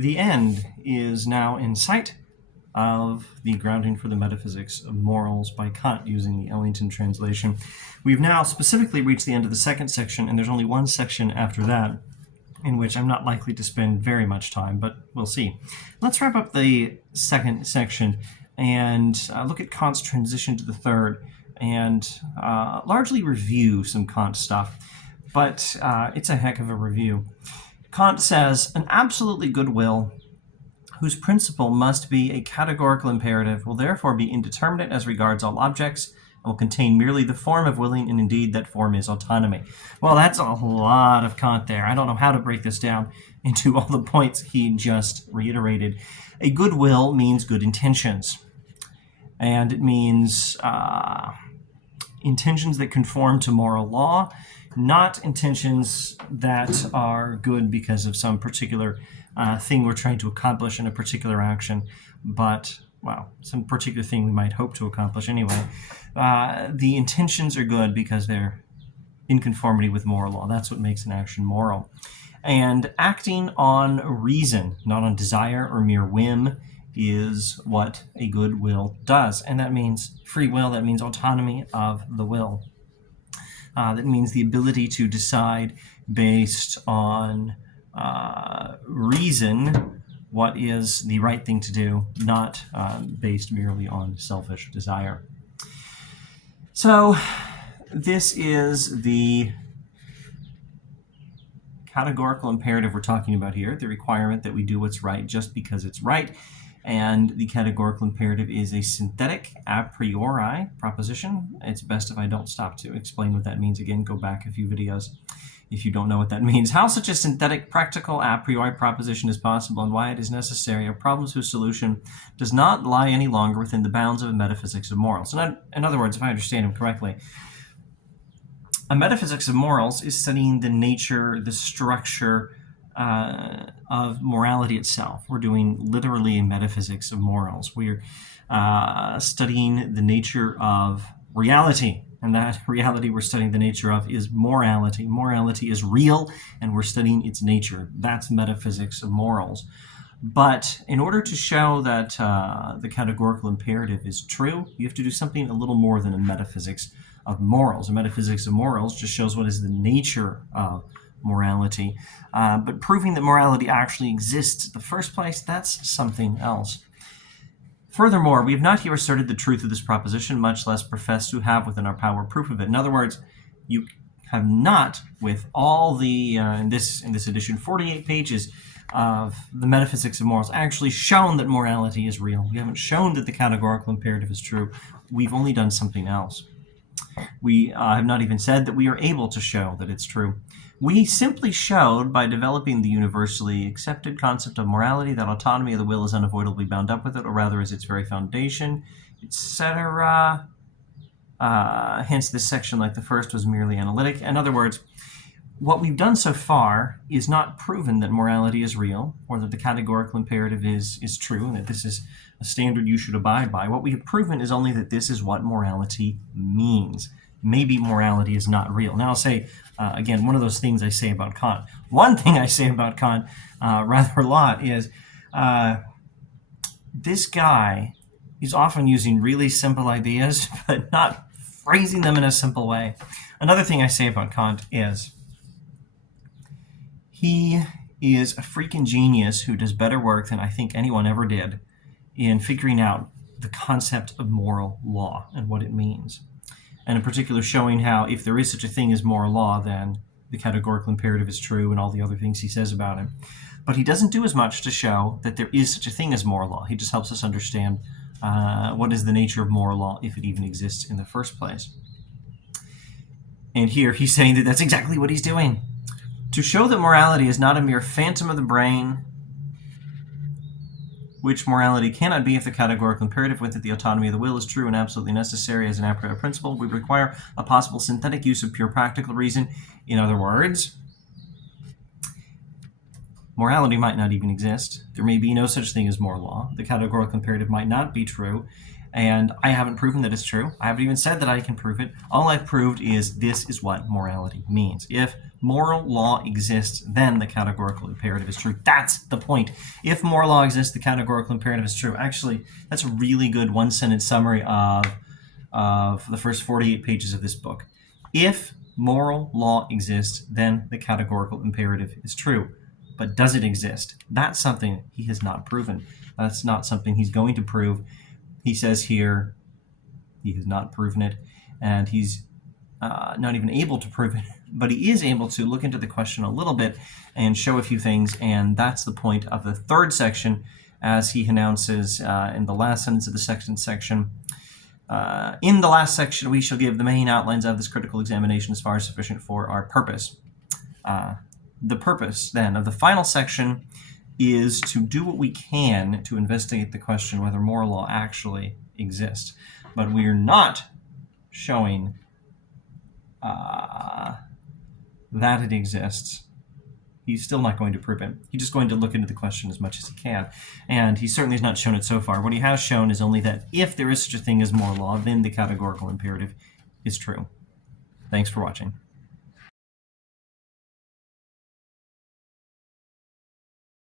The end is now in sight of the Grounding for the Metaphysics of Morals by Kant using the Ellington translation. We've now specifically reached the end of the second section, and there's only one section after that in which I'm not likely to spend very much time, but we'll see. Let's wrap up the second section and look at Kant's transition to the third and largely review some Kant stuff, but it's a heck of a review. Kant says, an absolutely good will, whose principle must be a categorical imperative, will therefore be indeterminate as regards all objects, and will contain merely the form of willing, and indeed that form is autonomy. Well, that's a lot of Kant there. I don't know how to break this down into all the points he just reiterated. A good will means good intentions, and it means intentions that conform to moral law, not intentions that are good because of some particular thing we're trying to accomplish in a particular action, but, well, some particular thing we might hope to accomplish anyway. The intentions are good because they're in conformity with moral law. That's what makes an action moral. And acting on reason, not on desire or mere whim, is what a good will does. And that means free will, that means autonomy of the will. That means the ability to decide based on reason what is the right thing to do, not based merely on selfish desire. So this is the categorical imperative we're talking about here, the requirement that we do what's right just because it's right. And the categorical imperative is a synthetic a priori proposition. It's best if I don't stop to explain what that means again. Go back a few videos if you don't know what that means. How such a synthetic practical a priori proposition is possible and why it is necessary are problems whose solution does not lie any longer within the bounds of a metaphysics of morals. In other words, if I understand him correctly, a metaphysics of morals is studying the nature, the structure, of morality itself. We're doing literally a metaphysics of morals. We're studying the nature of reality, and that reality we're studying the nature of is morality. Morality is real, and we're studying its nature. That's metaphysics of morals. But in order to show that the categorical imperative is true, you have to do something a little more than a metaphysics of morals. A metaphysics of morals just shows what is the nature of morality, but proving that morality actually exists in the first place, that's something else. Furthermore, we have not here asserted the truth of this proposition, much less professed to have within our power proof of it. In other words, you have not, with all the, in this edition, 48 pages of the metaphysics of morals, actually shown that morality is real. We haven't shown that the categorical imperative is true. We've only done something else. We have not even said that we are able to show that it's true. We simply showed, by developing the universally accepted concept of morality, that autonomy of the will is unavoidably bound up with it, or rather is its very foundation, etc. Hence, this section, like the first, was merely analytic. In other words, what we've done so far is not proven that morality is real, or that the categorical imperative is true, and that this is a standard you should abide by. What we have proven is only that this is what morality means. Maybe morality is not real. Now I'll say, again, one of those things I say about Kant. One thing I say about Kant rather a lot is this guy is often using really simple ideas, but not phrasing them in a simple way. Another thing I say about Kant is he is a freaking genius who does better work than I think anyone ever did in figuring out the concept of moral law and what it means. And in particular showing how if there is such a thing as moral law, then the categorical imperative is true and all the other things he says about it. But he doesn't do as much to show that there is such a thing as moral law. He just helps us understand what is the nature of moral law, if it even exists in the first place. And here he's saying that that's exactly what he's doing. To show that morality is not a mere phantom of the brain, which morality cannot be if the categorical imperative with it, the autonomy of the will, is true and absolutely necessary as an a priori principle, we require a possible synthetic use of pure practical reason. In other words, morality might not even exist. There may be no such thing as moral law. The categorical imperative might not be true. And I haven't proven that it's true. I haven't even said that I can prove it. All I've proved is this is what morality means. If moral law exists, then the categorical imperative is true. That's the point. If moral law exists, the categorical imperative is true. Actually, that's a really good one-sentence summary of the first 48 pages of this book. If moral law exists, then the categorical imperative is true. But does it exist? That's something he has not proven. That's not something he's going to prove. He says here he has not proven it, and he's not even able to prove it, but he is able to look into the question a little bit and show a few things, and that's the point of the third section, as he announces in the last sentence of the second section. In the last section, we shall give the main outlines of this critical examination as far as sufficient for our purpose. The purpose, then, of the final section is to do what we can to investigate the question whether moral law actually exists. But we are not showing that it exists. He's still not going to prove it. He's just going to look into the question as much as he can. And he certainly has not shown it so far. What he has shown is only that if there is such a thing as moral law, then the categorical imperative is true. Thanks for watching.